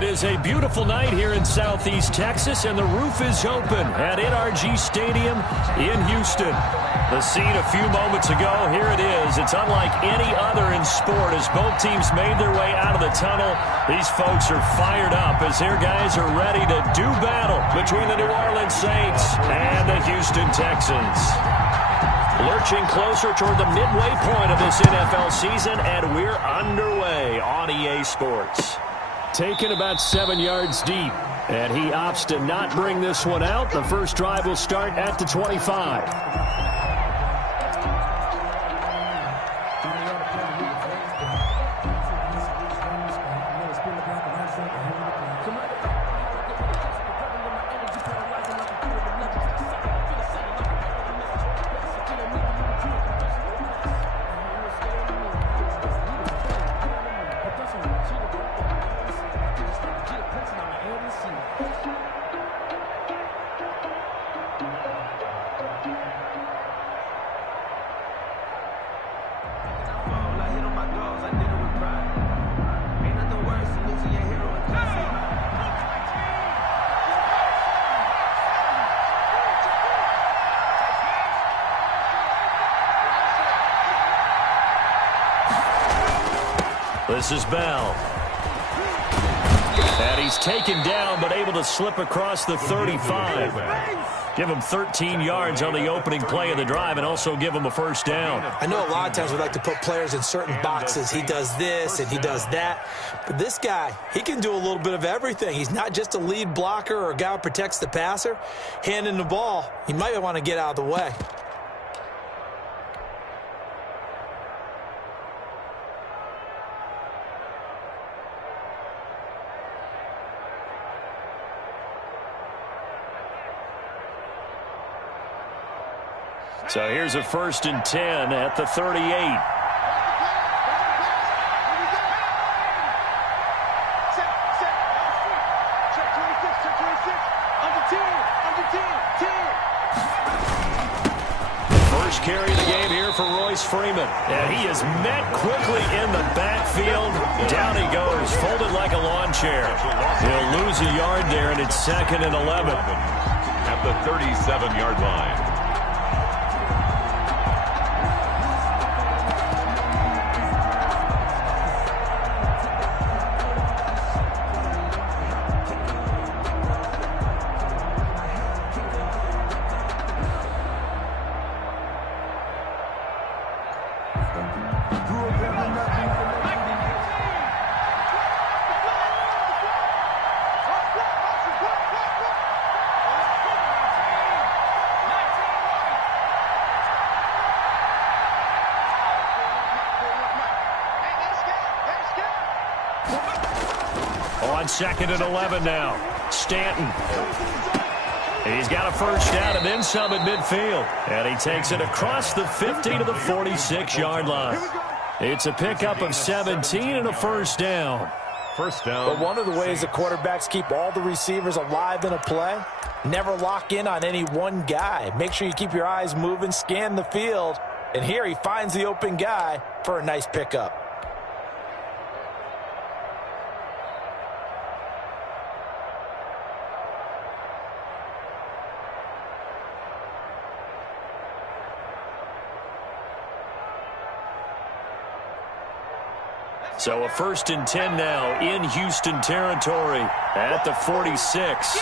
It is a beautiful night here in Southeast Texas, and the roof is open at NRG Stadium in Houston. The scene a few moments ago, here it is. It's unlike any other in sport as both teams made their way out of the tunnel. These folks are fired up as their guys are ready to do battle between the New Orleans Saints and the Houston Texans. Lurching closer toward the midway point of this NFL season, and we're underway on EA Sports. Taken about 7 yards deep, and he opts to not bring this one out. The first drive will start at the 25. This is Bell. And he's taken down, but able to slip across the 35. Give him 13 yards on the opening play of the drive and also give him a first down. I know a lot of times we like to put players in certain boxes. He does this and he does that. But this guy, he can do a little bit of everything. He's not just a lead blocker or a guy who protects the passer. Handing the ball, he might want to get out of the way. So here's a 1st and 10 at the 38. First carry of the game here for Royce Freeman. And he is met quickly in the backfield. Down he goes, folded like a lawn chair. He'll lose a yard there, and it's 2nd and 11. At the 37-yard line. On 2nd and 11 now. Stanton. He's got a first down and then some at midfield. And he takes it across the 50 to the 46-yard line. It's a pickup of 17 and a first down. First down. But one of the ways the quarterbacks keep all the receivers alive in a play, never lock in on any one guy. Make sure you keep your eyes moving, scan the field. And here he finds the open guy for a nice pickup. So a 1st and 10 now in Houston territory at the 46.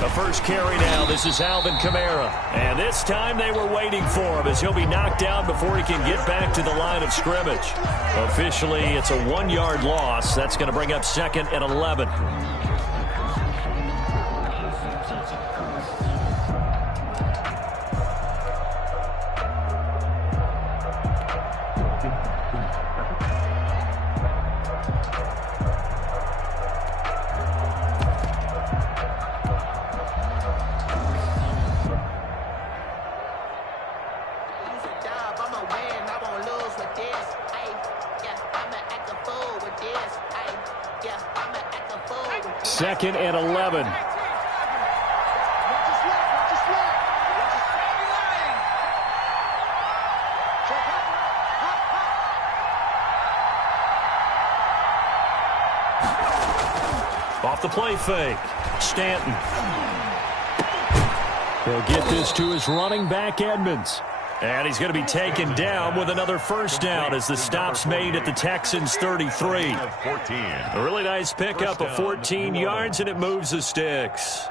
The first carry now. This is Alvin Kamara. And this time they were waiting for him as he'll be knocked down before he can get back to the line of scrimmage. Officially, it's a 1-yard loss. That's going to bring up 2nd and 11. Second and 11. Off the play fake. Stanton. He'll get this to his running back, Edmonds. And he's going to be taken down with another first down as the stop's made at the Texans' 33. A really nice pickup of 14 yards, and it moves the sticks.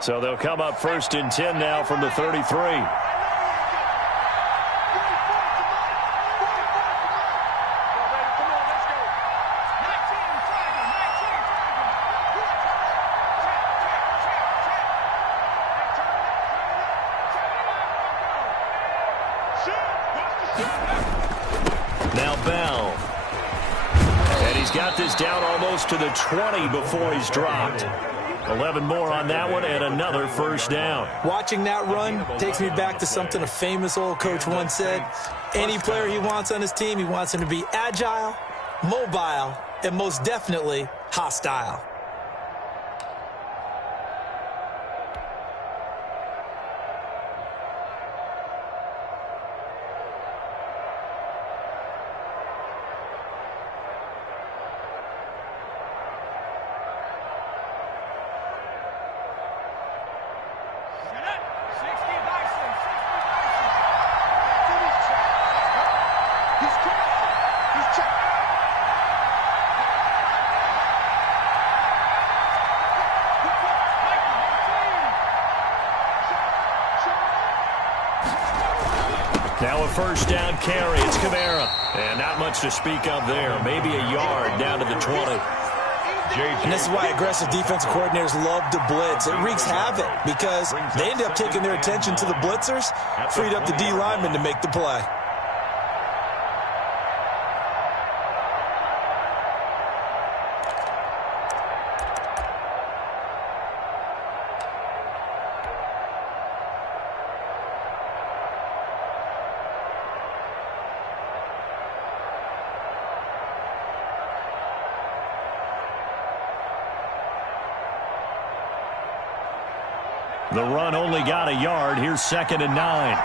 So they'll come up 1st and 10 now from the 33. Now Bell. And he's got this down almost to the 20 before he's dropped. 11 more on that one and another first down. Watching that run takes me back to something a famous old coach once said. Any player he wants on his team, he wants him to be agile, mobile, and most definitely hostile. Now a first down carry. It's Kamara. And not much to speak of there. Maybe a yard down to the 20. And this is why aggressive defensive coordinators love to blitz. It wreaks havoc because they end up taking their attention to the blitzers, freed up the D lineman to make the play. The run only got a yard. Here's 2nd and 9.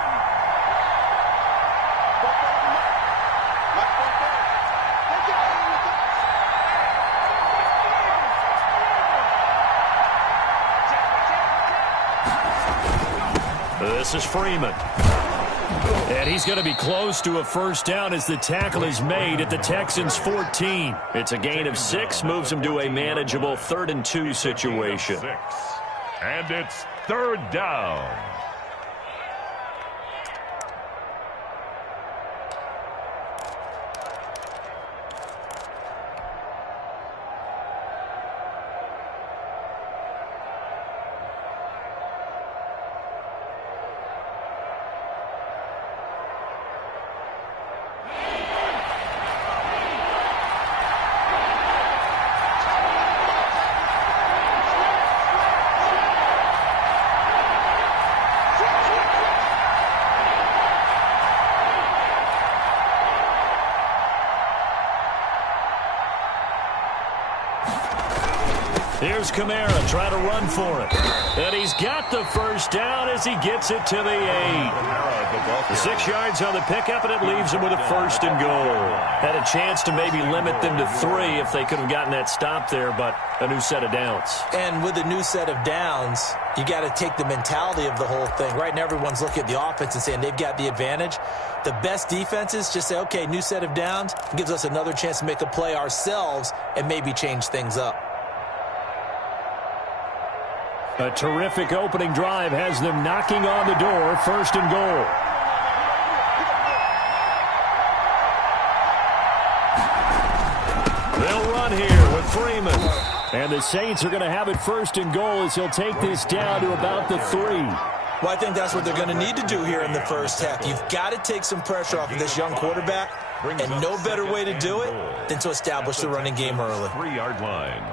This is Freeman. And he's going to be close to a first down as the tackle is made at the Texans' 14. It's a gain of 6, moves him to a manageable 3rd and 2 situation. And it's 3rd down. Here's Kamara trying to run for it. And he's got the first down as he gets it to the 8. 6 yards on the pickup, and it leaves him with a 1st and goal. Had a chance to maybe limit them to 3 if they could have gotten that stop there, but a new set of downs. And with a new set of downs, you got to take the mentality of the whole thing. Right now, everyone's looking at the offense and saying they've got the advantage. The best defenses just say, okay, new set of downs, gives us another chance to make a play ourselves and maybe change things up. A terrific opening drive has them knocking on the door, 1st and goal. They'll run here with Freeman. And the Saints are going to have it 1st and goal as he'll take this down to about the 3. Well, I think that's what they're going to need to do here in the first half. You've got to take some pressure off of this young quarterback, and no better way to do it than to establish the running game early. 3-yard line.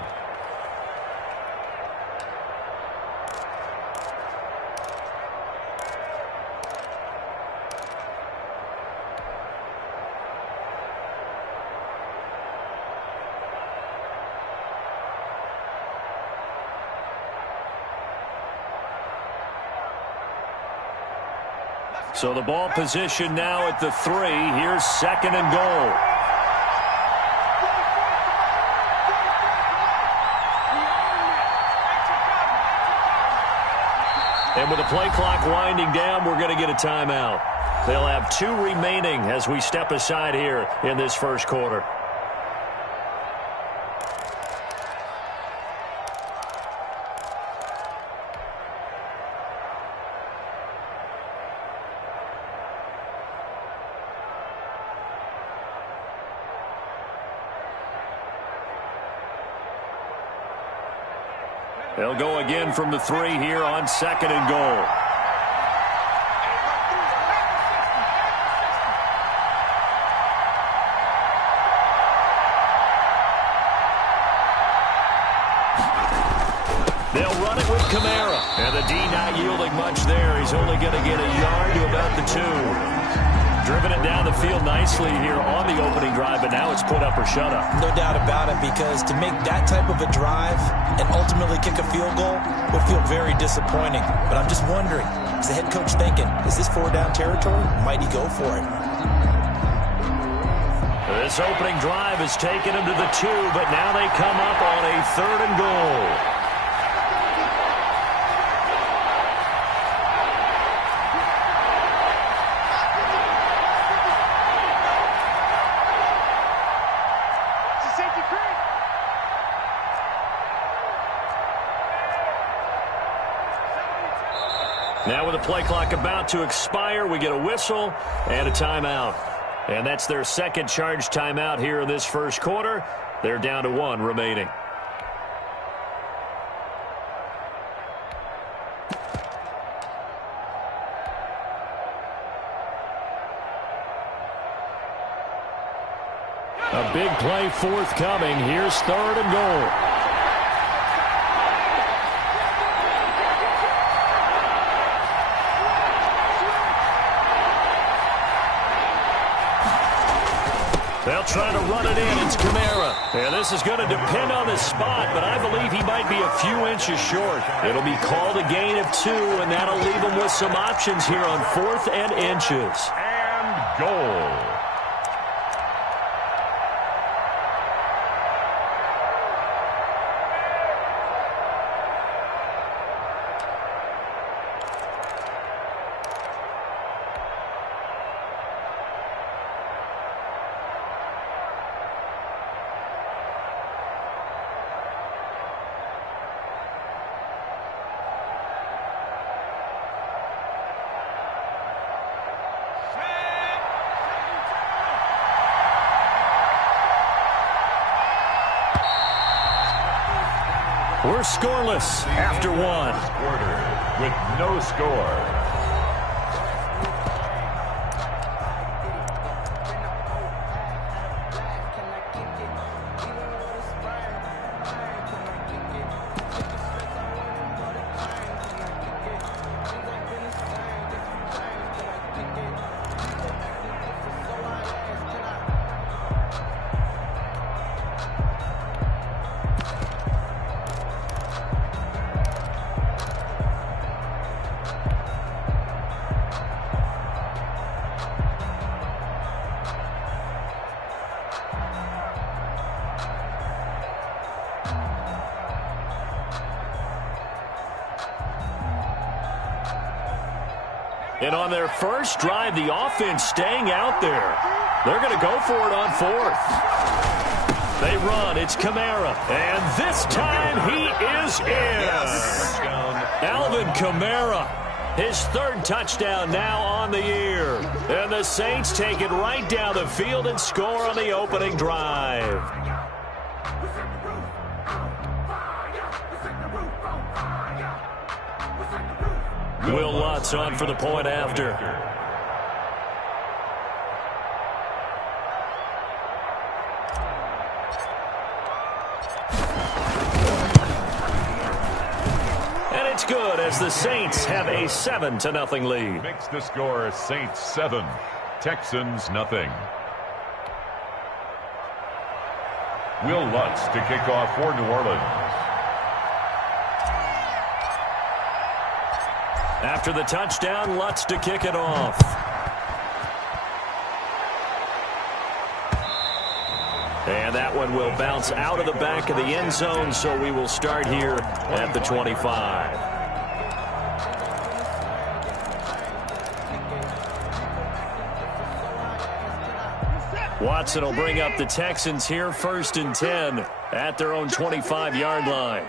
So the ball position now at the 3. Here's 2nd and goal. And with the play clock winding down, we're going to get a timeout. They'll have 2 remaining as we step aside here in this first quarter. They'll go again from the 3 here on 2nd and goal. They'll run it with Kamara. And the D not yielding much there. He's only going to get a yard to about the 2. Driven it down the field nicely here on the opening drive, but now it's put up or shut up. No doubt about it, because to make that type of a drive and ultimately kick a field goal would feel very disappointing. But I'm just wondering, is the head coach thinking, is this 4-down territory? Might he go for it? This opening drive has taken him to the 2, but now they come up on a 3rd and goal. Now with the play clock about to expire, we get a whistle and a timeout. And that's their 2nd charge timeout here in this first quarter. They're down to 1 remaining. A big play forthcoming. Here's 3rd and goal. They'll try to run it in. It's Kamara. Yeah, this is going to depend on the spot, but I believe he might be a few inches short. It'll be called a gain of 2, and that'll leave him with some options here on 4th and inches. And goal. We're scoreless after 1. Quarter with no score. And on their first drive, the offense staying out there. They're going to go for it on 4th. They run. It's Kamara. And this time he is in. Yes. Alvin Kamara. His 3rd touchdown now on the year. And the Saints take it right down the field and score on the opening drive. Will Lutz on for the point after. And it's good as the Saints have a 7-0 lead. Makes the score Saints 7, Texans nothing. Will Lutz to kick off for New Orleans. After the touchdown, Lutz to kick it off. And that one will bounce out of the back of the end zone, so we will start here at the 25. Watson will bring up the Texans here, 1st and 10 at their own 25-yard line.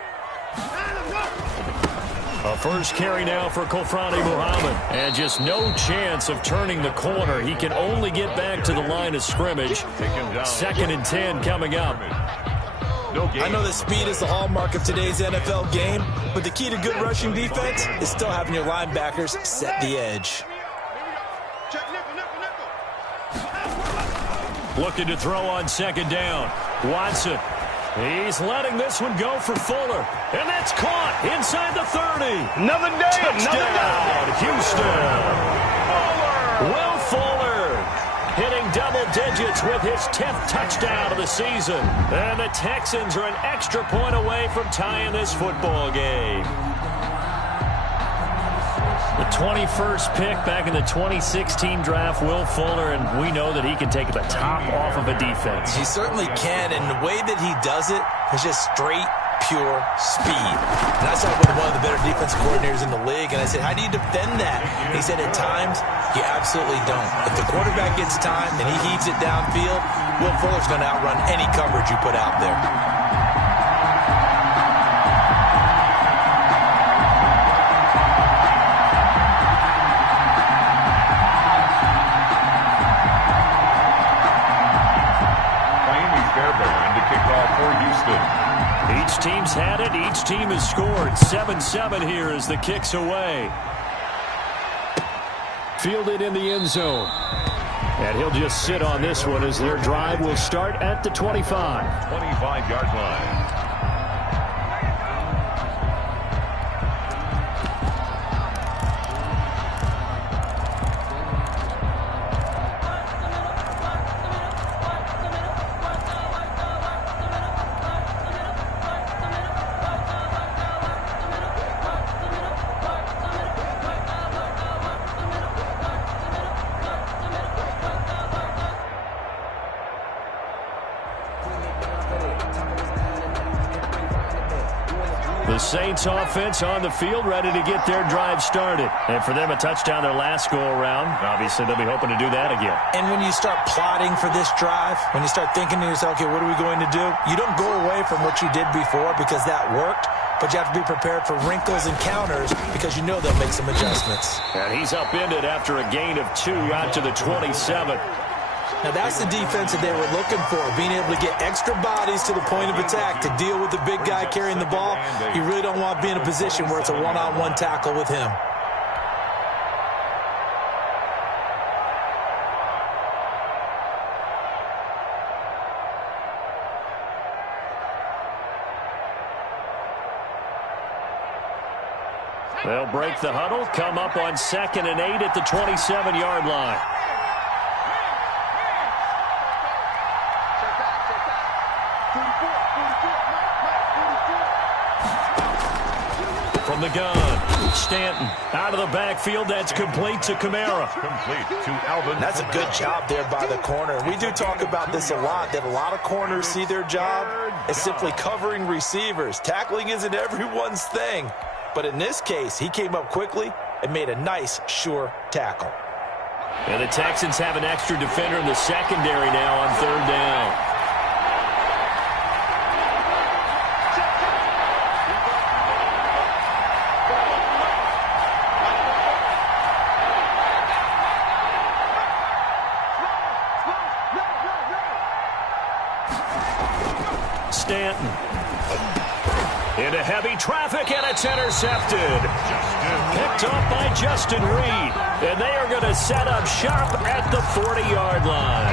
A first carry now for Kofrani Muhammad. And just no chance of turning the corner. He can only get back to the line of scrimmage. 2nd and 10 coming up. I know that speed is the hallmark of today's NFL game, but the key to good rushing defense is still having your linebackers set the edge. Looking to throw on 2nd down. Watson. He's letting this one go for Fuller. And that's caught inside the 30. Another day. Touchdown, Houston. Will Fuller hitting double digits with his 10th touchdown of the season. And the Texans are an extra point away from tying this football game. The 21st pick back in the 2016 draft, Will Fuller, and we know that he can take the top off of a defense. He certainly can, and the way that he does it is just straight, pure speed. And I saw him with one of the better defensive coordinators in the league, and I said, how do you defend that? And he said, at times, you absolutely don't. If the quarterback gets time and he heaves it downfield, Will Fuller's going to outrun any coverage you put out there. Each team's had it. Each team has scored. 7-7 here as the kick's away. Fielded in the end zone. And he'll just sit on this one as their drive will start at the 25. 25-yard line. The Saints offense on the field, ready to get their drive started. And for them, a touchdown their last go-around. Obviously, they'll be hoping to do that again. And when you start plotting for this drive, when you start thinking to yourself, okay, what are we going to do? You don't go away from what you did before because that worked, but you have to be prepared for wrinkles and counters because you know they'll make some adjustments. And he's upended after a gain of 2 out to the 27. Now, that's the defense that they were looking for, being able to get extra bodies to the point of attack to deal with the big guy carrying the ball. You really don't want to be in a position where it's a one-on-one tackle with him. They'll break the huddle, come up on 2nd and 8 at the 27-yard line. From the gun, Stanton out of the backfield. That's complete to Kamara. Complete to Alvin. That's a good job there by the corner. We do talk about this a lot, that a lot of corners see their job as simply covering receivers. Tackling isn't everyone's thing. But in this case, he came up quickly and made a nice, sure tackle. And the Texans have an extra defender in the secondary now on 3rd down. Stanton into heavy traffic, and it's intercepted. Picked off by Justin Reed, and they are going to set up shop at the 40-yard line.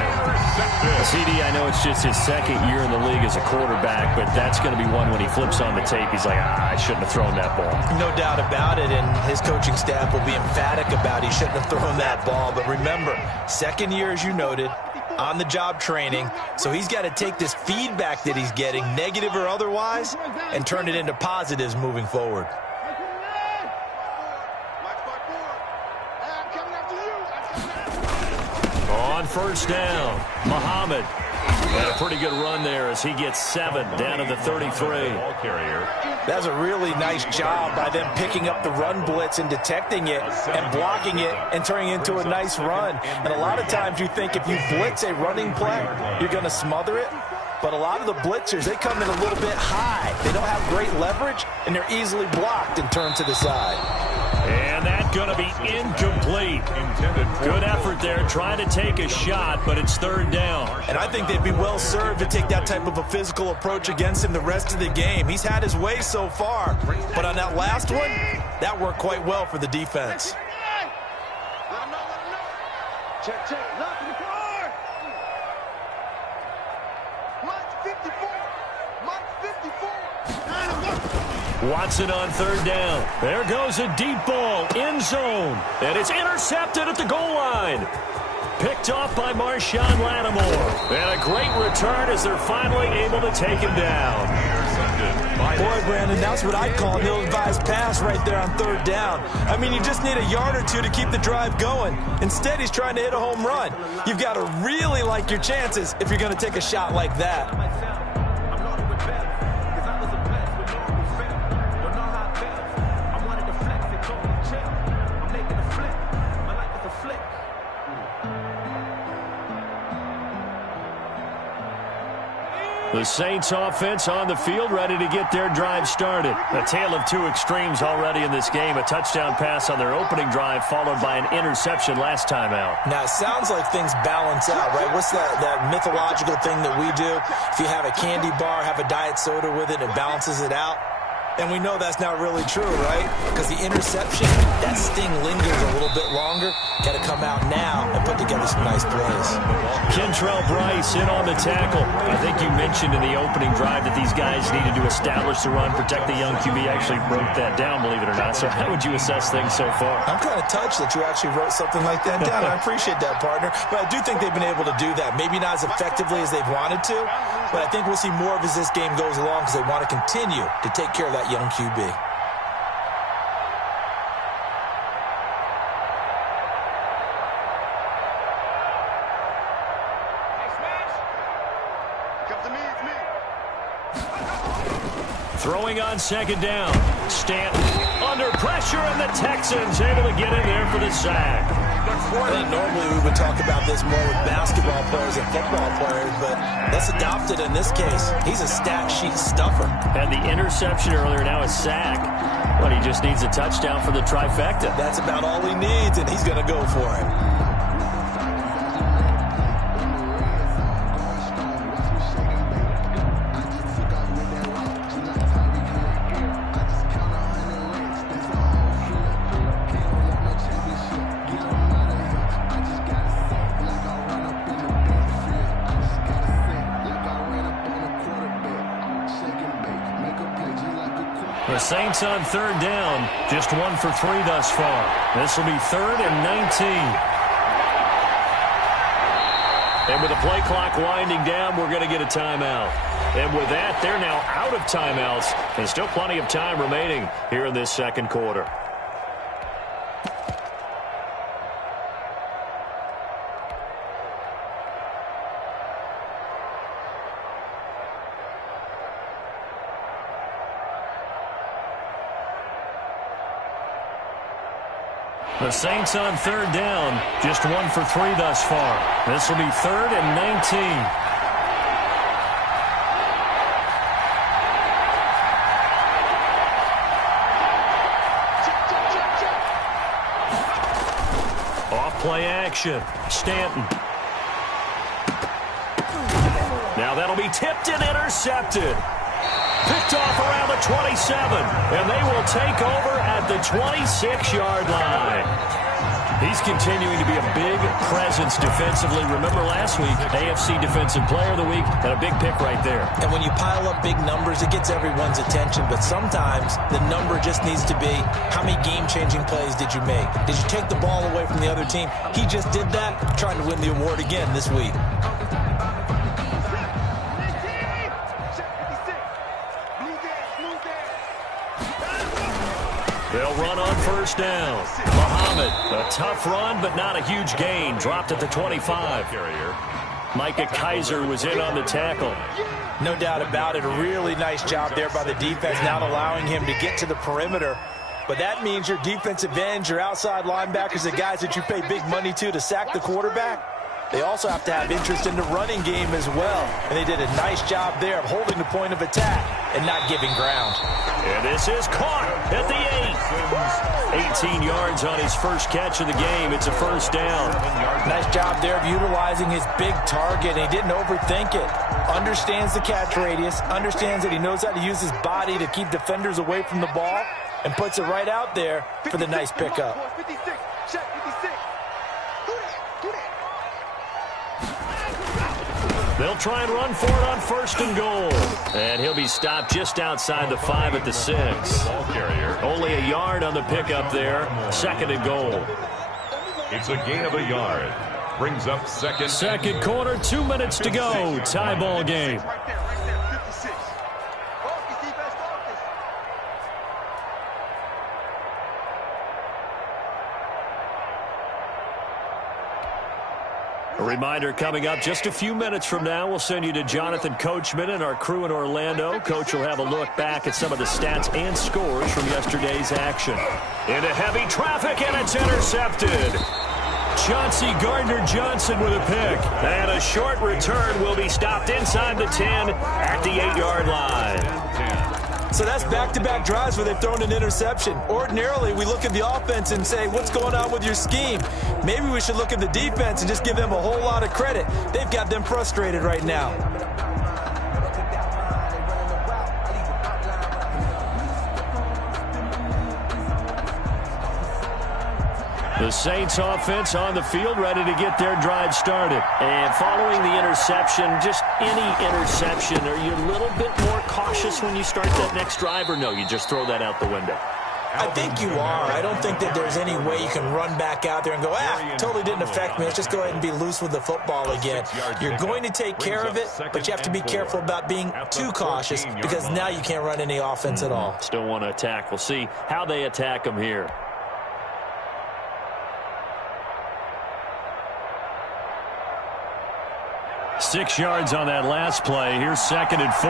CD, I know it's just his 2nd year in the league as a quarterback, but that's going to be one when he flips on the tape, he's like, I shouldn't have thrown that ball. No doubt about it, and his coaching staff will be emphatic about he shouldn't have thrown that ball. But remember, 2nd year, as you noted, on-the-job training, so he's got to take this feedback that he's getting, negative or otherwise, and turn it into positives moving forward. on first down. Muhammad. And a pretty good run there as he gets 7 down to the 33. That's a really nice job by them picking up the run blitz and detecting it and blocking it and turning it into a nice run. And a lot of times you think if you blitz a running play, you're going to smother it. But a lot of the blitzers, they come in a little bit high. They don't have great leverage, and they're easily blocked and turned to the side. And that's going to be incomplete. Good effort there trying to take a shot, but it's third down. And I think they'd be well served to take that type of a physical approach against him the rest of the game. He's had his way so far, but on that last one, that worked quite well for the defense. Check, check. Lock in the car. Mike 54. Mike 54. Watson on third down. There goes a deep ball, end zone. And it's intercepted at the goal line. Picked off by Marshawn Lattimore. And a great return as they're finally able to take him down. Boy, Brandon, that's what I'd call an ill-advised pass right there on third down. I mean, you just need a yard or two to keep the drive going. Instead, he's trying to hit a home run. You've got to really like your chances if you're going to take a shot like that. The Saints offense on the field, ready to get their drive started. A tale of two extremes already in this game. A touchdown pass on their opening drive, followed by an interception last time out. Now, it sounds like things balance out, right? What's that mythological thing that we do? If you have a candy bar, have a diet soda with it, it balances it out. And we know that's not really true, right? Because the interception, that sting lingers a little bit longer. Got to come out now and put together some nice plays. Kentrell Bryce in on the tackle. I think you mentioned in the opening drive that these guys needed to establish the run, protect the young QB. Actually broke that down, believe it or not. So how would you assess things so far? I'm kind of touched that you actually wrote something like that down. I appreciate that, partner. But I do think they've been able to do that. Maybe not as effectively as they've wanted to, but I think we'll see more of as this game goes along because they want to continue to take care of that young QB. Throwing on second down. Stanton under pressure, and the Texans able to get in there for the sack. I think normally we would talk about this more with basketball players and football players, but let's adopt it in this case. He's a stat sheet stuffer. And the interception earlier, now a sack. But he just needs a touchdown for the trifecta. That's about all he needs, and he's going to go for it. The Saints on third down, just 1 for 3 thus far. This will be 3rd and 19. And with the play clock winding down, we're going to get a timeout. And with that, they're now out of timeouts. There's still plenty of time remaining here in this second quarter. The Saints on third down, just 1 for 3 thus far. This will be 3rd and 19. Off play action, Stanton. Now that'll be tipped and intercepted. Picked off around the 27, and they will take over at the 26-yard line. He's continuing to be a big presence defensively. Remember last week, AFC Defensive Player of the Week, and a big pick right there. And when you pile up big numbers, it gets everyone's attention, but sometimes the number just needs to be, how many game-changing plays did you make? Did you take the ball away from the other team? He just did that, trying to win the award again this week. They'll run on first down. Muhammad, a tough run, but not a huge gain. Dropped at the 25. Micah Kaiser was in on the tackle. No doubt about it. A really nice job there by the defense, not allowing him to get to the perimeter. But that means your defensive ends, your outside linebackers, the guys that you pay big money to sack the quarterback, they also have to have interest in the running game as well. And they did a nice job there of holding the point of attack and not giving ground. And this is caught at the 8. 18 yards on his first catch of the game. It's a first down. Nice job there of utilizing his big target. He didn't overthink it. Understands the catch radius. Understands that he knows how to use his body to keep defenders away from the ball. And puts it right out there for the nice pickup. They'll try and run for it on first and goal. And he'll be stopped just outside the 5 at the 6. Only a yard on the pickup there. Second and goal. It's a gain of a yard. Brings up second. Second quarter, 2 minutes to go. Tie ball game. A reminder coming up just a few minutes from now, we'll send you to Jonathan Coachman and our crew in Orlando. Coach will have a look back at some of the stats and scores from yesterday's action. Into heavy traffic, and it's intercepted. Chauncey Gardner-Johnson with a pick. And a short return will be stopped inside the 10 at the 8-yard line. So that's back-to-back drives where they've thrown an interception. Ordinarily, we look at the offense and say, what's going on with your scheme? Maybe we should look at the defense and just give them a whole lot of credit. They've got them frustrated right now. The Saints offense on the field, ready to get their drive started. And following the interception, just any interception, are you a little bit more cautious when you start that next drive, or no, you just throw that out the window? I think you are. I don't think that there's any way you can run back out there and go, totally didn't affect me. Let's just go ahead and be loose with the football again. You're going to take care of it, but you have to be careful about being too cautious because now you can't run any offense at all. Still want to attack. We'll see how they attack them here. Six yards on that last play. Here's second and 4.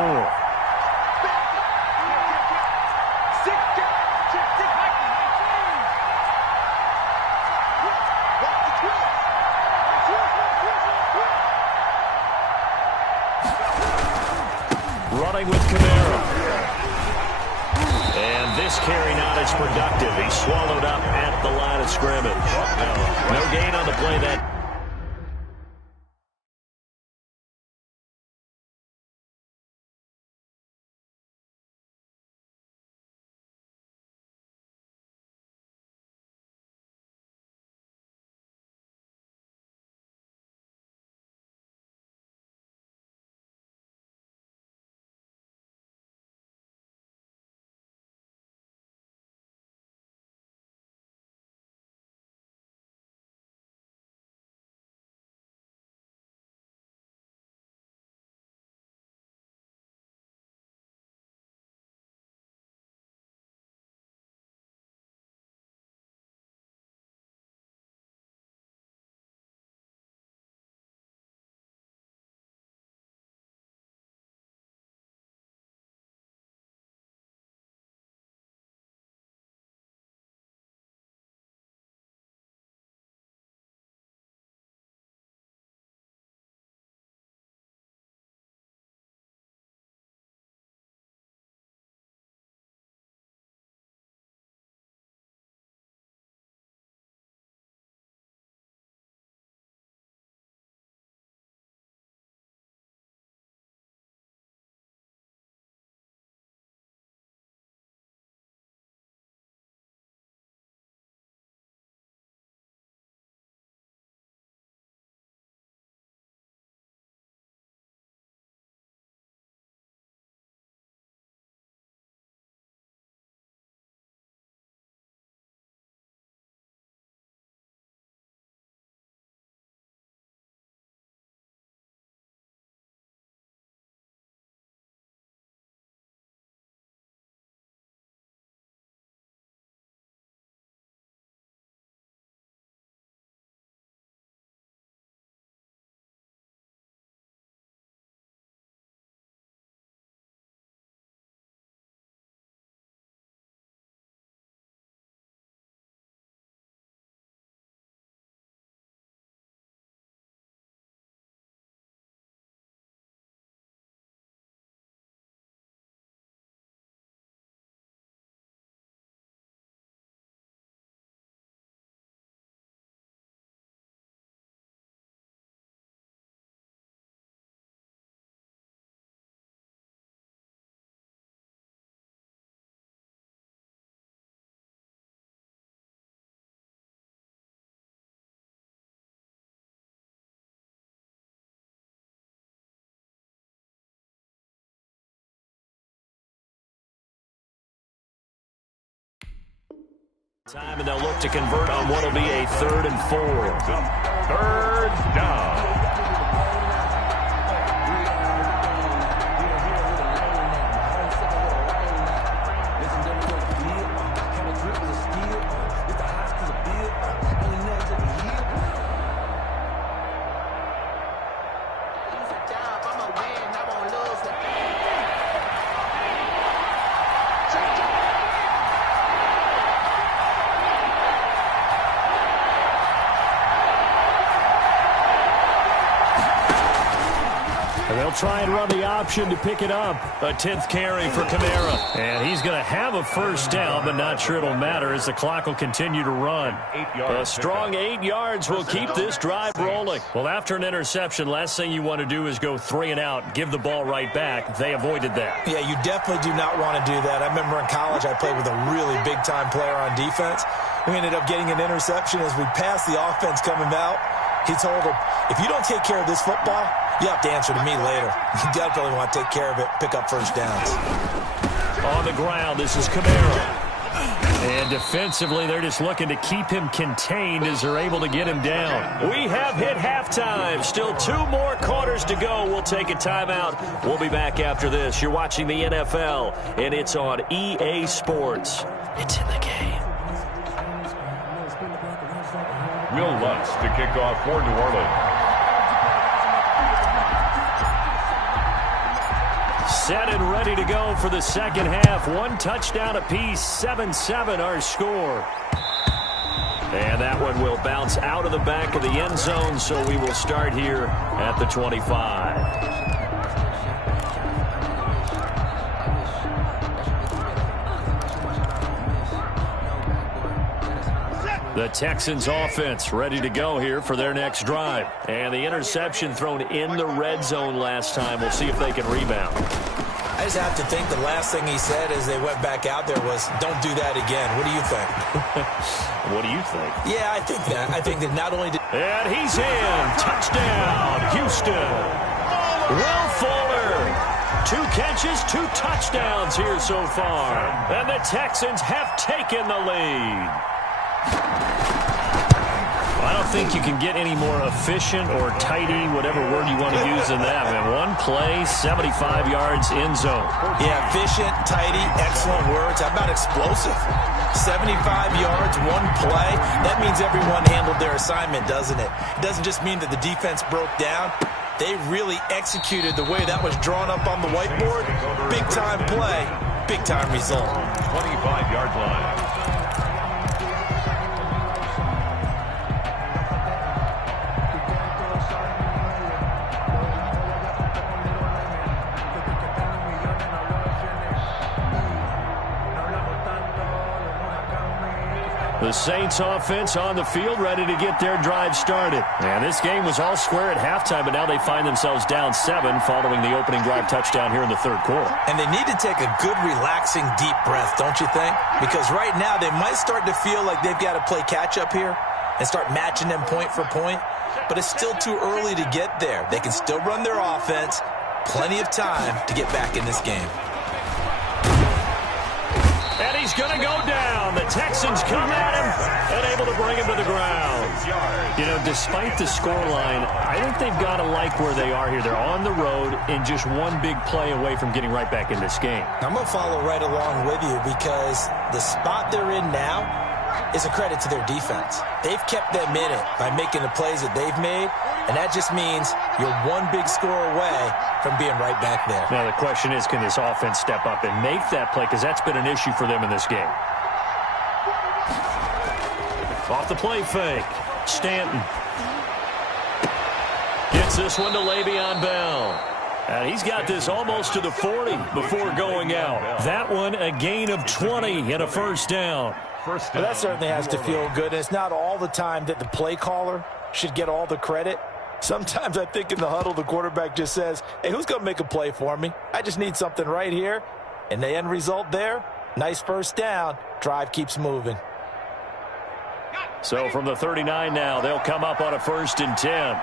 Running with Camara. And this carry not as productive. He's swallowed up at the line of scrimmage. No gain on the play that Time, and they'll look to convert on what will be a 3rd and 4. Third down. They'll try and run the option to pick it up. A 10th carry for Kamara. And he's going to have a first down, but not sure it'll matter as the clock will continue to run. A strong 8 yards will keep this drive rolling. Well, after an interception, last thing you want to do is go 3 and out, give the ball right back. They avoided that. Yeah, you definitely do not want to do that. I remember in college I played with a really big-time player on defense. We ended up getting an interception as we passed the offense coming out. He told him, if you don't take care of this football, you have to answer to me later. You definitely want to take care of it, pick up first downs. On the ground, this is Kamara. And defensively, they're just looking to keep him contained as they're able to get him down. We have hit halftime. Still 2 more quarters to go. We'll take a timeout. We'll be back after this. You're watching the NFL, and it's on EA Sports. It's in the game. Will Lutz to kick off for New Orleans. Set and ready to go for the second half. 1 touchdown apiece, 7-7 our score. And that one will bounce out of the back of the end zone, so we will start here at the 25. The Texans offense ready to go here for their next drive. And the interception thrown in the red zone last time. We'll see if they can rebound. I just have to think the last thing he said as they went back out there was, don't do that again. What do you think? What do you think? Yeah, I think that. I think that not only did... And he's in. Touchdown, Houston. Will Fuller. 2 catches, 2 touchdowns here so far. And the Texans have taken the lead. I don't think you can get any more efficient or tidy, whatever word you want to use in that, man. 1 play, 75 yards, end zone. Yeah, efficient, tidy, excellent words. How about explosive? 75 yards, 1 play. That means everyone handled their assignment, doesn't it? It doesn't just mean that the defense broke down. They really executed the way that was drawn up on the whiteboard. Big-time play, big-time result. 25-yard line. The Saints offense on the field ready to get their drive started. And this game was all square at halftime, but now they find themselves down 7 following the opening drive touchdown here in the 3rd quarter. And they need to take a good, relaxing, deep breath, don't you think? Because right now they might start to feel like they've got to play catch-up here and start matching them point for point. But it's still too early to get there. They can still run their offense. Plenty of time to get back in this game. And he's going to go down. The Texans come at him and able to bring him to the ground. You know, despite the scoreline, I think they've got to like where they are here. They're on the road and just 1 big play away from getting right back in this game. I'm going to follow right along with you because the spot they're in now is a credit to their defense. They've kept them in it by making the plays that they've made, and that just means you're 1 big score away from being right back there. Now, the question is, can this offense step up and make that play? Because that's been an issue for them in this game. Off the play fake. Stanton. Gets this one to Le'Veon Bell. And he's got this almost to the 40 before going out. That one, a gain of 20 and a first down. Well, that certainly has to feel good. It's not all the time that the play caller should get all the credit. Sometimes I think in the huddle, the quarterback just says, hey, who's going to make a play for me? I just need something right here. And the end result there, nice first down. Drive keeps moving. So from the 39 now, they'll come up on a 1st and 10.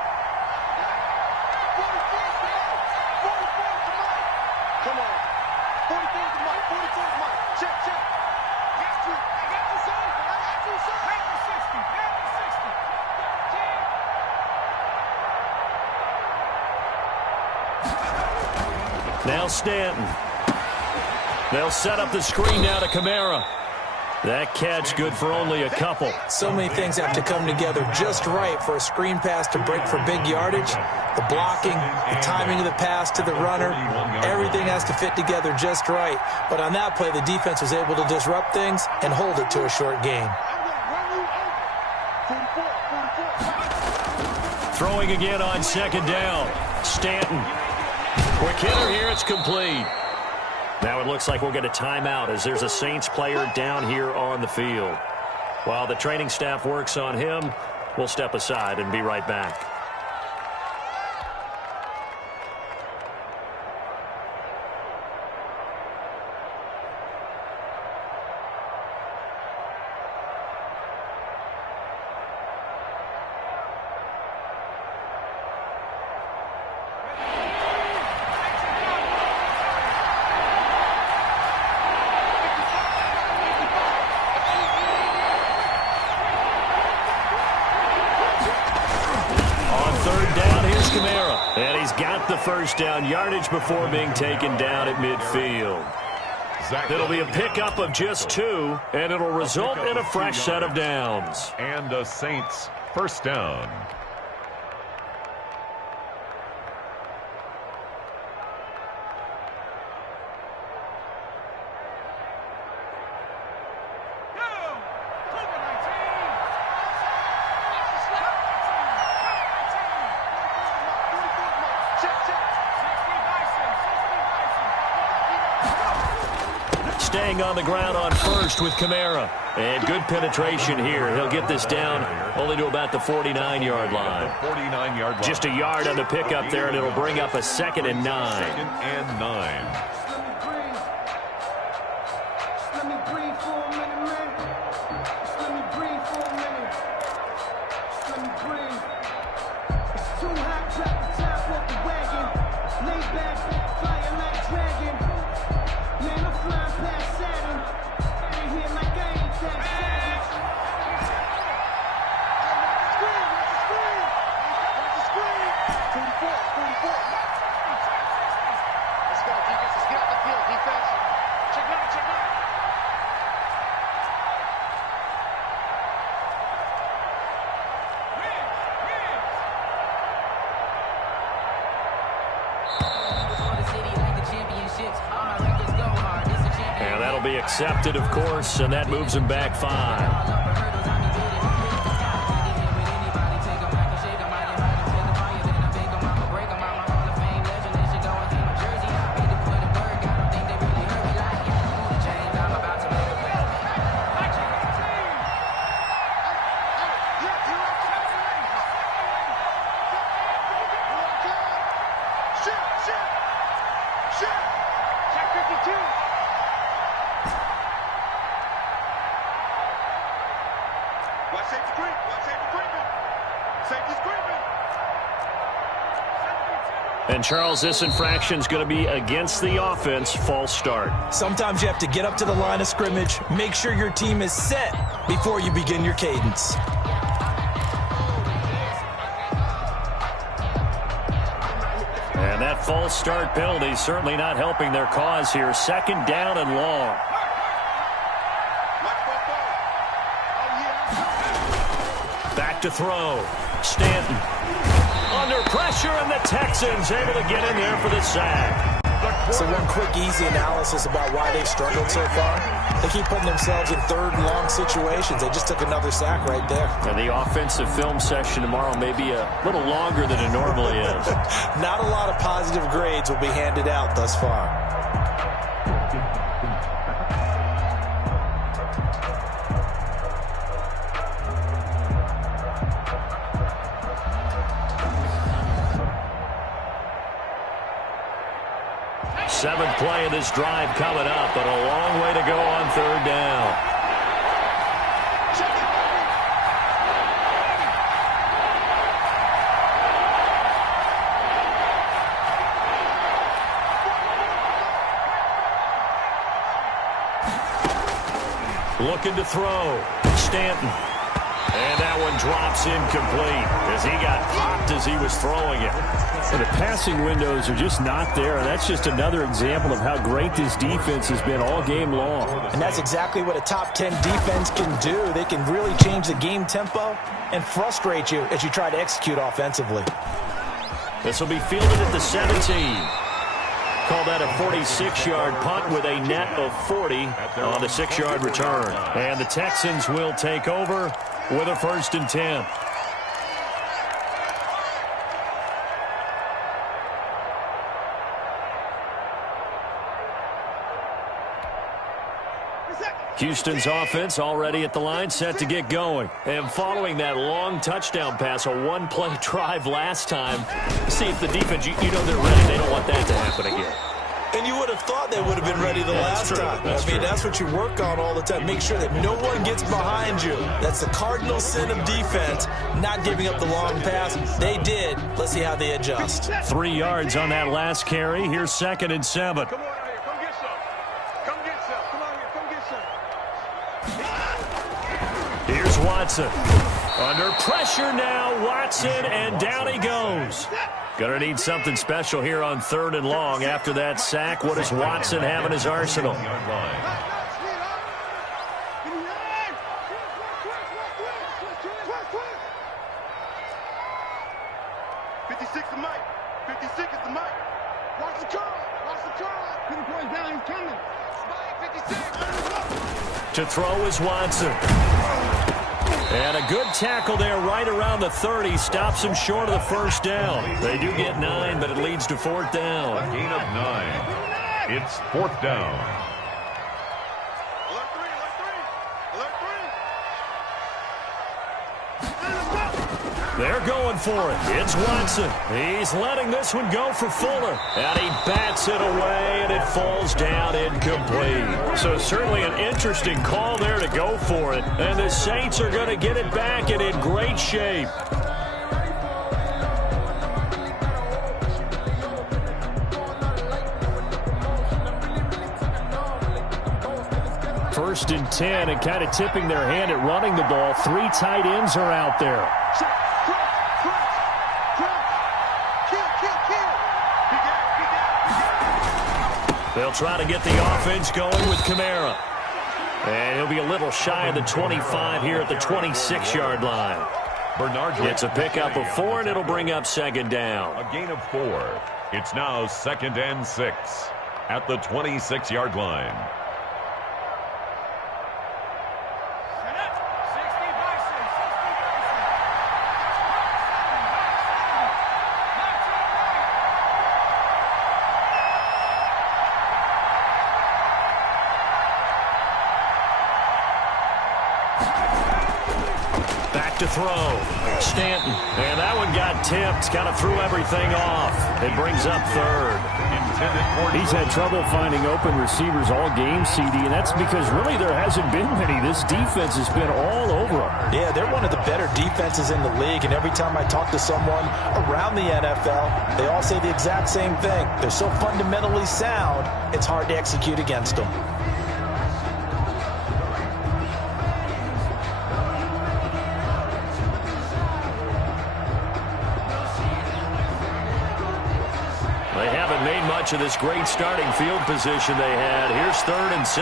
Now Stanton. They'll set up the screen now to Kamara. That catch good for only a couple. So many things have to come together just right for a screen pass to break for big yardage. The blocking, the timing of the pass to the runner, everything has to fit together just right. But on that play, the defense was able to disrupt things and hold it to a short gain. Throwing again on second down. Stanton. Quick hitter here, it's complete. Now it looks like we'll get a timeout as there's a Saints player down here on the field. While the training staff works on him, we'll step aside and be right back. And he's got the first down yardage before being taken down at midfield. It'll be a pickup of just 2, and it'll result in a fresh set of downs. And a Saints first down. Staying on the ground on first with Kamara. And good penetration here. He'll get this down only to about the 49-yard line. Just a yard on the pickup there, and it'll bring up a 2nd and 9. 2nd and 9. Be accepted, of course, and that moves him back 5. And, Charles, this infraction's going to be against the offense. False start. Sometimes you have to get up to the line of scrimmage, make sure your team is set before you begin your cadence. And that false start penalty certainly not helping their cause here. 2nd down and long. Back to throw. Stanton. Under pressure, and the Texans able to get in there for the sack. So one quick, easy analysis about why they've struggled so far. They keep putting themselves in 3rd and long situations. They just took another sack right there. And the offensive film session tomorrow may be a little longer than it normally is. Not a lot of positive grades will be handed out thus far. Seventh play of this drive coming up, but a long way to go on 3rd down. Looking to throw. Stanton. And that one drops incomplete as he got popped as he was throwing it. And the passing windows are just not there. And that's just another example of how great this defense has been all game long. And that's exactly what a top 10 defense can do. They can really change the game tempo and frustrate you as you try to execute offensively. This will be fielded at the 17. Call that a 46-yard punt with a net of 40 on the 6-yard return. And the Texans will take over with a 1st and 10. Houston's offense already at the line, set to get going. And following that long touchdown pass, a one-play drive last time, see if the defense, you know they're ready. They don't want that to happen again. And you would have thought they would have been ready the last time. That's what you work on all the time. Make sure that no one gets behind you. That's the cardinal sin of defense, not giving up the long pass. They did. Let's see how they adjust. 3 yards on that last carry. Here's 2nd and 7. Come on out here. Come get some. Come get some. Come on here. Come get some. Here's Watson. Under pressure now, Watson, and down he goes. Gonna need something special here on 3rd and long after that sack. What does Watson have in his arsenal? 56 the mic. 56 is the mic. Watch the curl. Watch the curl. Put the points down. He's coming. Spike 56. To throw is Watson. And a good tackle there right around the 30. Stops him short of the 1st down. They do get 9, but it leads to 4th down. A gain of 9. It's 4th down. Alert 3. Alert 3. They're going for it. It's Watson. He's letting this one go for Fuller. And he bats it away, and it falls down incomplete. So certainly an interesting call there to go for it. And the Saints are going to get it back and in great shape. First and 10, and kind of tipping their hand at running the ball. 3 tight ends are out there. They'll try to get the offense going with Kamara. And he'll be a little shy of the 25 here at the 26-yard line. Bernard It's a pickup of 4, and it'll bring up 2nd down. A gain of 4. It's now 2nd and 6 at the 26-yard line. To throw. Stanton. And that one got tipped. Kind of threw everything off. It brings up 3rd. He's had trouble finding open receivers all game, CD, and that's because really there hasn't been many. This defense has been all over them. Yeah, they're one of the better defenses in the league, and every time I talk to someone around the NFL, they all say the exact same thing. They're so fundamentally sound, it's hard to execute against them. Of this great starting field position they had. Here's 3rd and 6.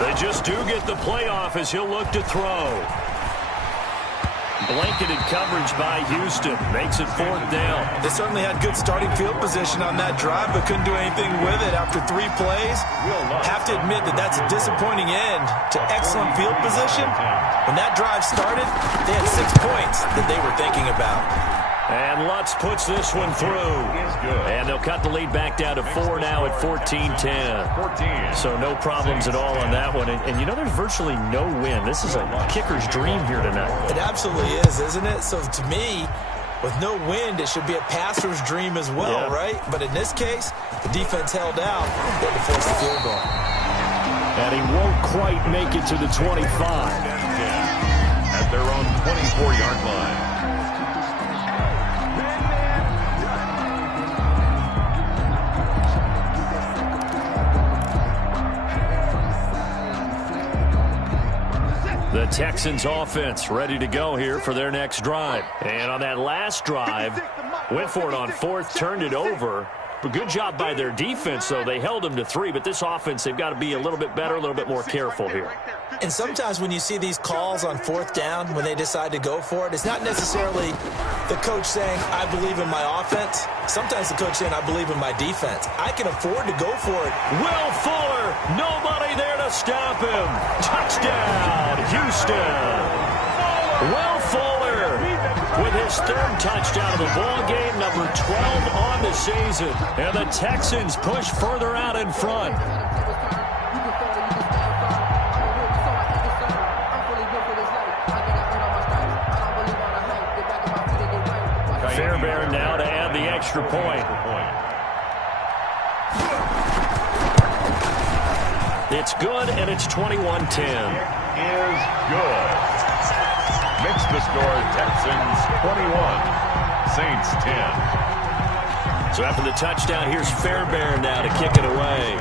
They just do get the playoff as he'll look to throw. Blanketed coverage by Houston. Makes it 4th down. They certainly had good starting field position on that drive, but couldn't do anything with it after 3 plays. Have to admit that that's a disappointing end to excellent field position. When that drive started, they had 6 points that they were thinking about. And Lutz puts this one through. And they'll cut the lead back down to 4 now at 14-10. So no problems at all on that one. And you know, there's virtually no win. This is a kicker's dream here tonight. It absolutely is, isn't it? So to me, with no wind, it should be a passer's dream as well, right? But in this case, the defense held out. They had to force the field goal. And he won't quite make it to the 25. At their own 34-yard line. The Texans offense ready to go here for their next drive. And on that last drive, went for it on fourth, turned it over. But good job by their defense, though. They held them to 3, but this offense, they've got to be a little bit better, a little bit more careful here. And sometimes when you see these calls on fourth down, when they decide to go for it, it's not necessarily the coach saying, I believe in my offense. Sometimes the coach saying, I believe in my defense. I can afford to go for it. Will Fuller, nobody there to stop him. Touchdown, Houston. Will Fuller with his third touchdown of the ball game, number 12 on the season. And the Texans push further out in front. Fairbairn now to add the extra point. It's good, and it's 21-10. Is good. Makes the score Texans 21, Saints 10. So after the touchdown, here's Fairbairn now to kick it away.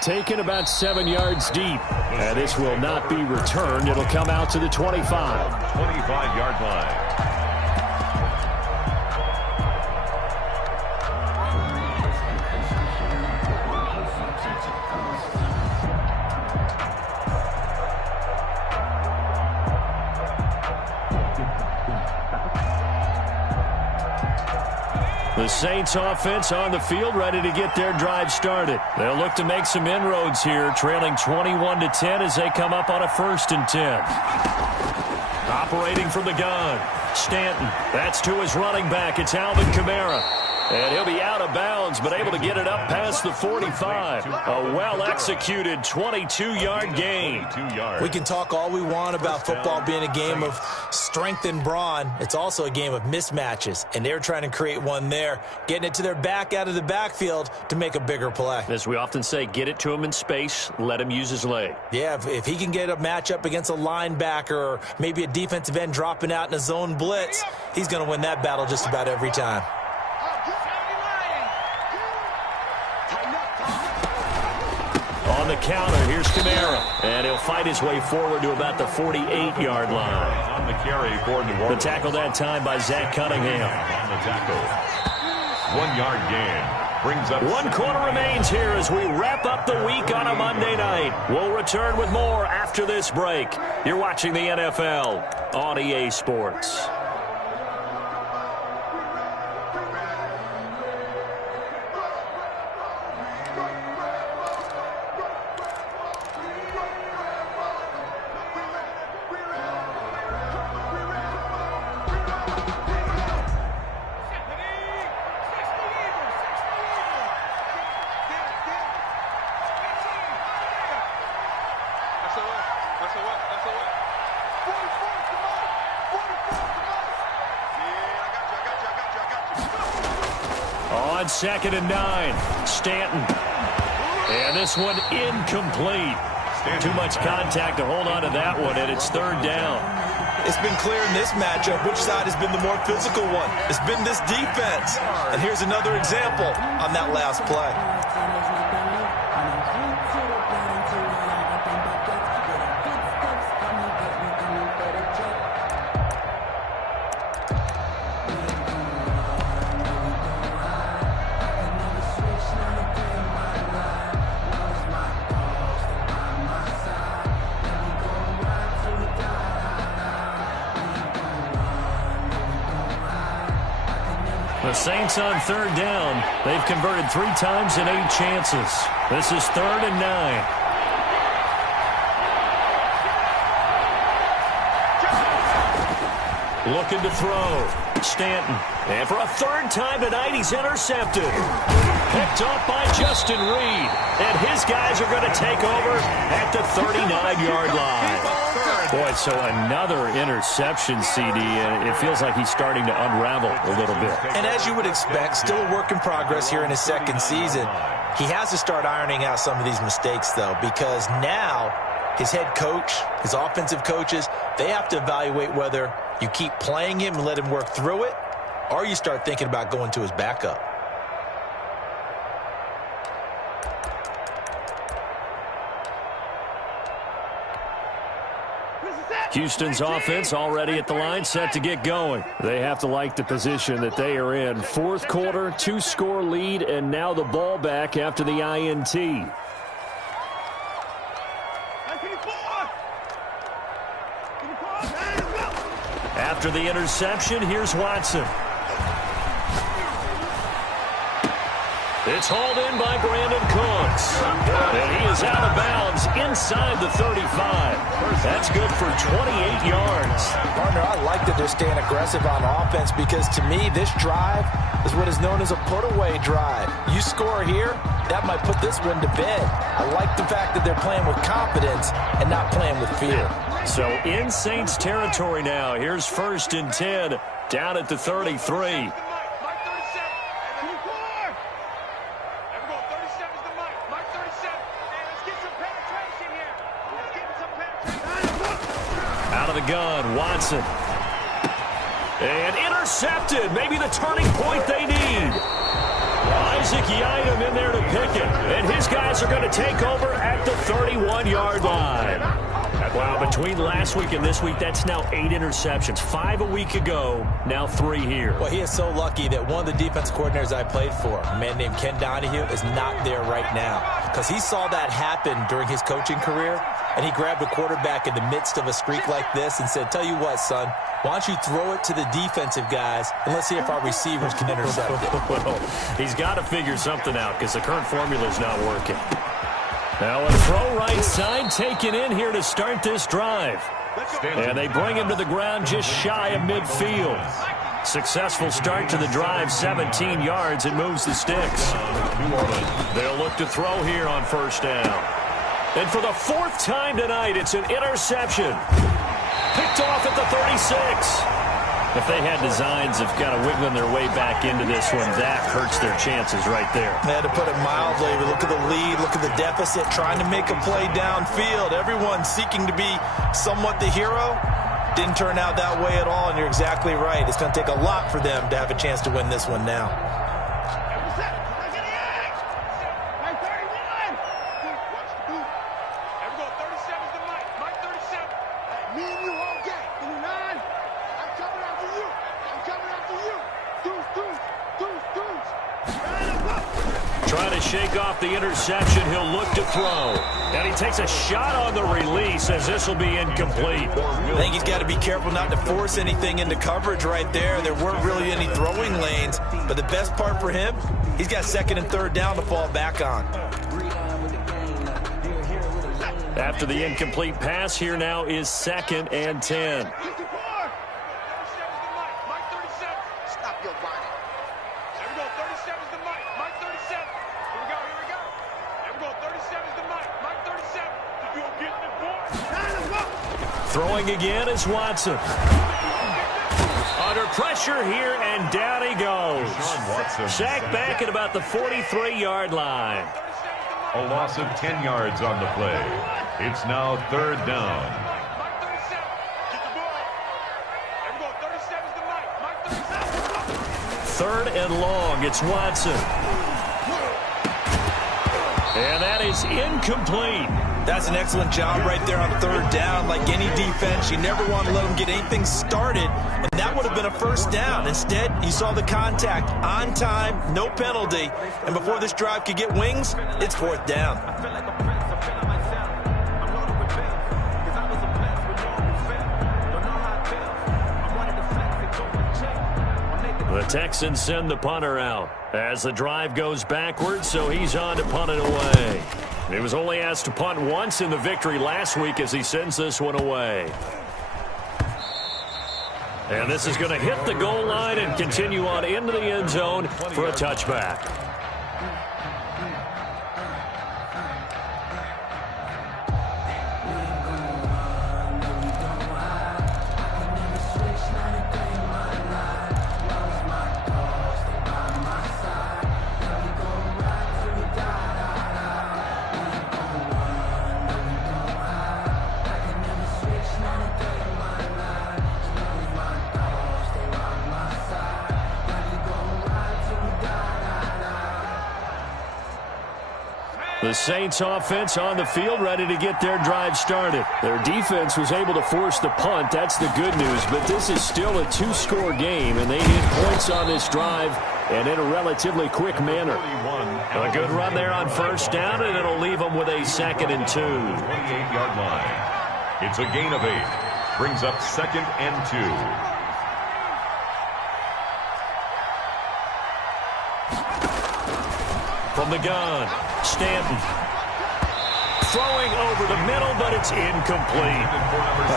Taken about 7 yards deep. And this will not be returned. It'll come out to the 25. 25-yard line. The Saints offense on the field, ready to get their drive started. They'll look to make some inroads here, trailing 21-10 as they come up on a 1st and 10. Operating from the gun, Stanton. That's to his running back. It's Alvin Kamara. And he'll be out of bounds, but able to get it up past the 45. A well-executed 22-yard gain. We can talk all we want about football being a game of strength and brawn. It's also a game of mismatches, and they're trying to create one there, getting it to their back out of the backfield to make a bigger play. As we often say, get it to him in space, let him use his leg. Yeah, if he can get a matchup against a linebacker or maybe a defensive end dropping out in a zone blitz, he's going to win that battle just about every time. On the counter, here's Kamara. And he'll fight his way forward to about the 48-yard line. On the carry for New Orleans. The tackle that time by Zach Cunningham. On the tackle. 1-yard gain. Brings up 1 quarter remains here as we wrap up the week on a Monday night. We'll return with more after this break. You're watching the NFL on EA Sports. On 2nd and 9, Stanton. And this one incomplete. Too much contact to hold on to that one, and it's 3rd down. It's been clear in this matchup which side has been the more physical one. It's been this defense. And here's another example on that last play. The Saints on 3rd down. They've converted 3 times in 8 chances. This is 3rd and 9. Looking to throw. Stanton. And for a 3rd time tonight, he's intercepted. Picked off by Justin Reed. And his guys are going to take over at the 39-yard line. Boy, so another interception, CD, and it feels like he's starting to unravel a little bit. And as you would expect, still a work in progress here in his 2nd season. He has to start ironing out some of these mistakes, though, because now his head coach, his offensive coaches, they have to evaluate whether you keep playing him and let him work through it, or you start thinking about going to his backup. Houston's offense already at the line, set to get going. They have to like the position that they are in. Fourth quarter, 2-score lead, and now the ball back after the INT. After the interception, here's Watson. It's hauled in by Brandon Cooks. And he is out of bounds inside the 35. That's good for 28 yards. Partner, I like that they're staying aggressive on offense because to me, this drive is what is known as a put-away drive. You score here, that might put this one to bed. I like the fact that they're playing with confidence and not playing with fear. So in Saints territory now. Here's 1st and 10 down at the 33. Out of the gun, Watson. And intercepted. Maybe the turning point they need. Isaac Yiadom in there to pick it. And his guys are going to take over at the 31-yard line. Wow, between last week and this week, that's now 8 interceptions. 5 a week ago, now 3 here. Well, he is so lucky that one of the defense coordinators I played for, a man named Ken Donahue, is not there right now. Because he saw that happen during his coaching career, and he grabbed a quarterback in the midst of a streak like this and said, tell you what, son, why don't you throw it to the defensive guys, and let's see if our receivers can intercept it. Well, he's got to figure something out because the current formula is not working. Now a throw right side taken in here to start this drive. And they bring him to the ground just shy of midfield. Successful start to the drive, 17 yards, and moves the sticks. They'll look to throw here on 1st down. And for the 4th time tonight, it's an interception. Picked off at the 36. If they had designs of kind of wiggling their way back into this one, that hurts their chances right there. They had to put it mildly. Look at the lead, look at the deficit, trying to make a play downfield. Everyone seeking to be somewhat the hero. Didn't turn out that way at all, and you're exactly right. It's going to take a lot for them to have a chance to win this one now. Trying to shake off the interception. He'll look to throw. And he takes a shot on the release as this will be incomplete. I think he's got to be careful not to force anything into coverage right there. There weren't really any throwing lanes. But the best part for him, he's got 2nd and 3rd down to fall back on. After the incomplete pass, here now is 2nd and 10. Throwing again is Watson. Under pressure here, and down he goes. Sacked back at about the 43-yard line. A loss of 10 yards on the play. It's now 3rd down. 3rd and long. It's Watson. And that is incomplete. That's an excellent job right there on 3rd down. Like any defense, you never want to let them get anything started, and that would have been a 1st down. Instead, you saw the contact on time, no penalty, and before this drive could get wings, it's 4th down. The Texans send the punter out as the drive goes backwards, so he's on to punt it away. He was only asked to punt once in the victory last week as he sends this one away. And this is going to hit the goal line and continue on into the end zone for a touchback. The Saints offense on the field, ready to get their drive started. Their defense was able to force the punt. That's the good news. But this is still a two-score game, and they need points on this drive and in a relatively quick manner. A good run there on first down, and it'll leave them with a 2nd and 2. 28-yard line. It's a gain of 8. Brings up 2nd and 2. From the gun, Stanton. Throwing over the middle, but it's incomplete.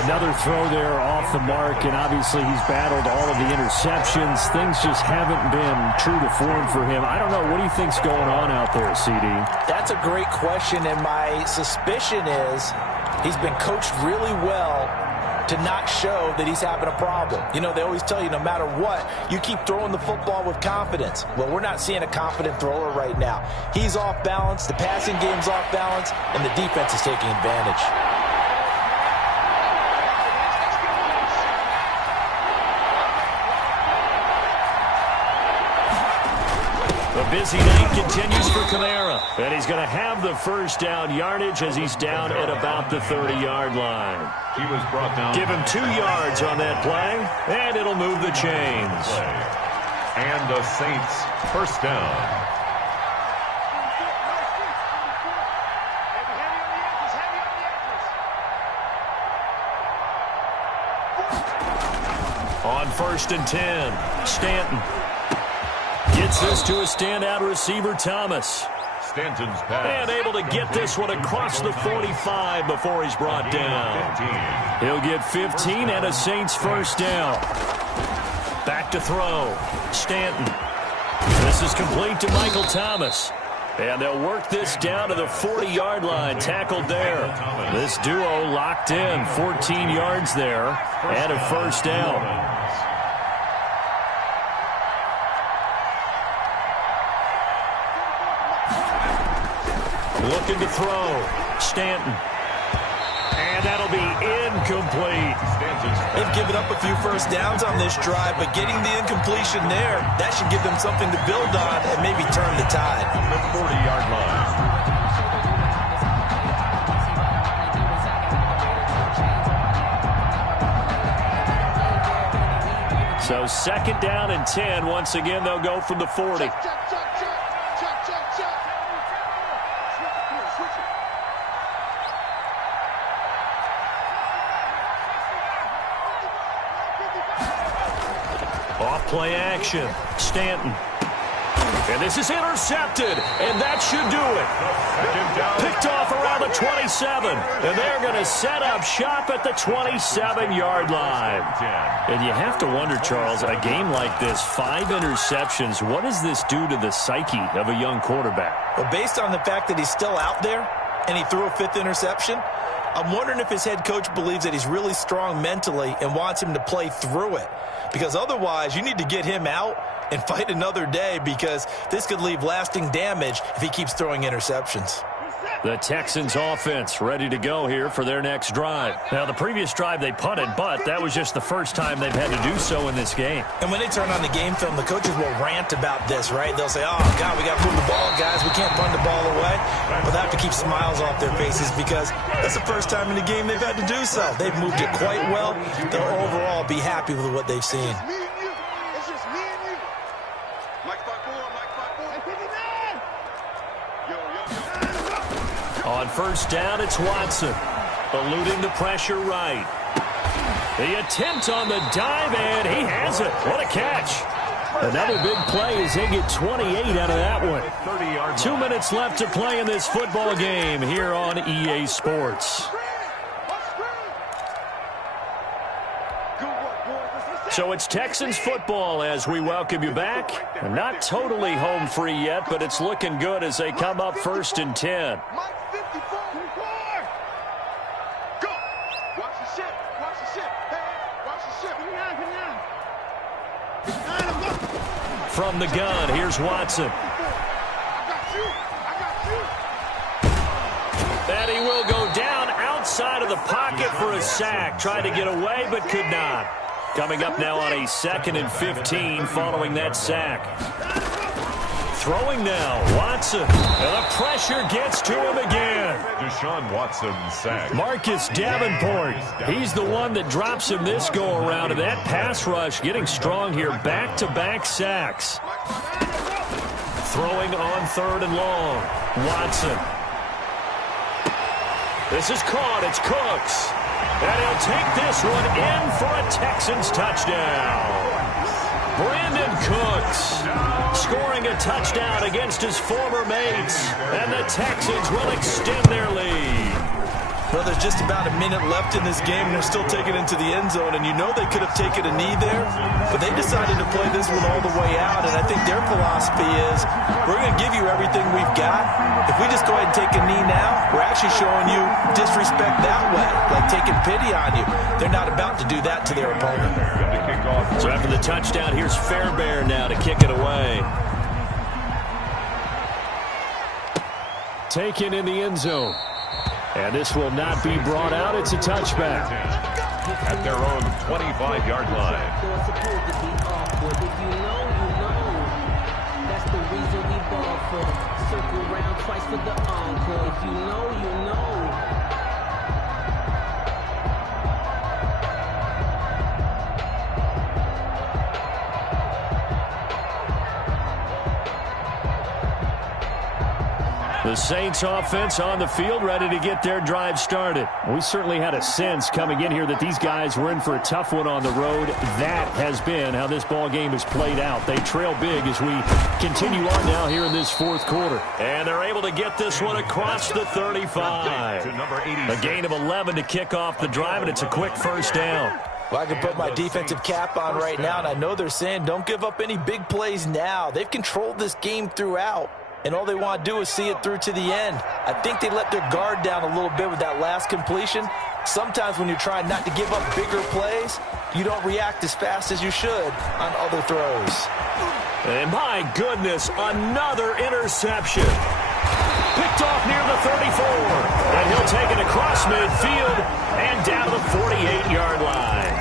Another throw there off the mark, and obviously he's battled all of the interceptions. Things just haven't been true to form for him. I don't know. What do you think's going on out there, CD? That's a great question, and my suspicion is he's been coached really well to not show that he's having a problem. You know, they always tell you no matter what, you keep throwing the football with confidence. Well, we're not seeing a confident thrower right now. He's off balance, the passing game's off balance, and the defense is taking advantage. The busy night continues for Kamara, and he's going to have the first down yardage as he's down at about the 30-yard line. He was brought down. Give him 2 yards on that play, and it'll move the chains. And the Saints first down. On 1st and 10, Stanton gets this to a standout receiver, Thomas. Stanton's pass. And able to get this one across the 45 before he's brought down. 15. He'll get 15 and a Saints first down. Back to throw. Stanton. This is complete to Michael Thomas. And they'll work this down to the 40-yard line. Tackled there. This duo locked in. 14 yards there and a first down. Looking to throw. Stanton. And that'll be incomplete. They've given up a few first downs on this drive, but getting the incompletion there, that should give them something to build on and maybe turn the tide. The 40-yard line. So 2nd down and 10. Once again, they'll go from the 40. Play action. Stanton. And this is intercepted. And that should do it. Picked off around the 27. And they're going to set up shop at the 27-yard line. And you have to wonder, Charles, a game like this, 5 interceptions, what does this do to the psyche of a young quarterback? Well, based on the fact that he's still out there and he threw a 5th interception, I'm wondering if his head coach believes that he's really strong mentally and wants him to play through it. Because otherwise, you need to get him out and fight another day, because this could leave lasting damage if he keeps throwing interceptions. The Texans offense ready to go here for their next drive. Now, the previous drive they punted, but that was just the first time they've had to do so in this game. And when they turn on the game film, the coaches will rant about this, right? They'll say, oh, God, we got to move the ball, guys. We can't punt the ball away. But they have to keep smiles off their faces, because that's the first time in the game they've had to do so. They've moved it quite well. They'll overall be happy with what they've seen. It's just me and you. Mike 5-4, Mike 5-4. Hey, 59. Yo. On first down, it's Watson. Eluding the pressure right. The attempt on the dive, and he has it. What a catch. Another big play as they get 28 out of that one. 2 minutes left to play in this football game here on EA Sports. So it's Texans football as we welcome you back. Not totally home free yet, but it's looking good as they come up 1st and 10. From the gun, here's Watson. And he will go down outside of the pocket for a sack. Tried to get away, but could not. Coming up now on a 2nd and 15 following that sack. Throwing now, Watson. And the pressure gets to him again. Deshaun Watson sacked. Marcus Davenport, he's the one that drops him this go-around. And that pass rush getting strong here. Back-to-back sacks. Throwing on 3rd and long. Watson. This is caught. It's Cooks. And he'll take this one in for a Texans touchdown. Brandon Cooks scoring a touchdown against his former mates. And the Texans will extend their lead. Well, there's just about a minute left in this game, and they're still taking it into the end zone. And you know they could have taken a knee there, but they decided to play this one all the way out. And I think their philosophy is, we're going to give you everything we've got. If we just go ahead and take a knee now, we're actually showing you disrespect that way, like taking pity on you. They're not about to do that to their opponent. So after the touchdown, here's Fairbairn now to kick it away. Taken in the end zone. And this will not be brought out. It's a touchback. At their own 25-yard line. That's the reason we ball for. Circle round twice for the encore. If you know, you know. The Saints offense on the field, ready to get their drive started. We certainly had a sense coming in here that these guys were in for a tough one on the road. That has been how this ball game has played out. They trail big as we continue on now here in this 4th quarter. And they're able to get this one across the 35. A gain of 11 to kick off the drive, and it's a quick first down. Well, I can put my defensive cap on right now, and I know they're saying don't give up any big plays now. They've controlled this game throughout. And all they want to do is see it through to the end. I think they let their guard down a little bit with that last completion. Sometimes when you're trying not to give up bigger plays, you don't react as fast as you should on other throws. And my goodness, another interception. Picked off near the 34. And he'll take it across midfield and down to the 48-yard line.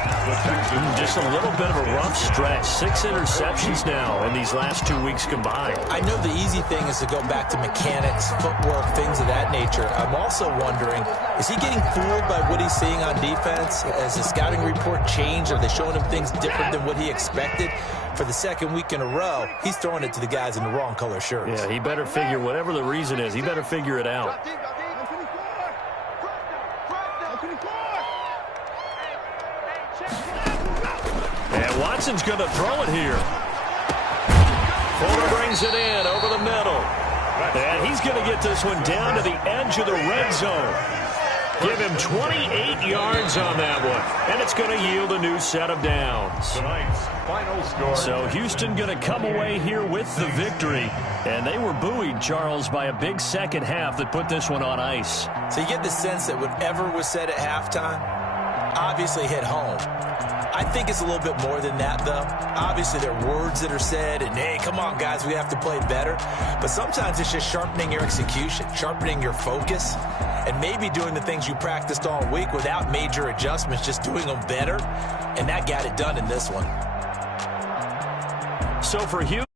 Just a little bit of a rough stretch. 6 interceptions now in these last 2 weeks combined. I know the easy thing is to go back to mechanics, footwork, things of that nature. I'm also wondering, is he getting fooled by what he's seeing on defense? Has the scouting report changed? Are they showing him things different than what he expected? For the 2nd week in a row, he's throwing it to the guys in the wrong color shirts. Yeah, he better figure, whatever the reason is, he better figure it out. And Watson's going to throw it here. Fuller brings it in over the middle. And he's going to get this one down to the edge of the red zone. Give him 28 yards on that one. And it's going to yield a new set of downs. Tonight's final score. So Houston going to come away here with the victory. And they were buoyed, Charles, by a big second half that put this one on ice. So you get the sense that whatever was said at halftime obviously hit home. I think it's a little bit more than that, though. Obviously, there are words that are said, and, hey, come on, guys, we have to play better. But sometimes it's just sharpening your execution, sharpening your focus, and maybe doing the things you practiced all week without major adjustments, just doing them better. And that got it done in this one. So for Houston.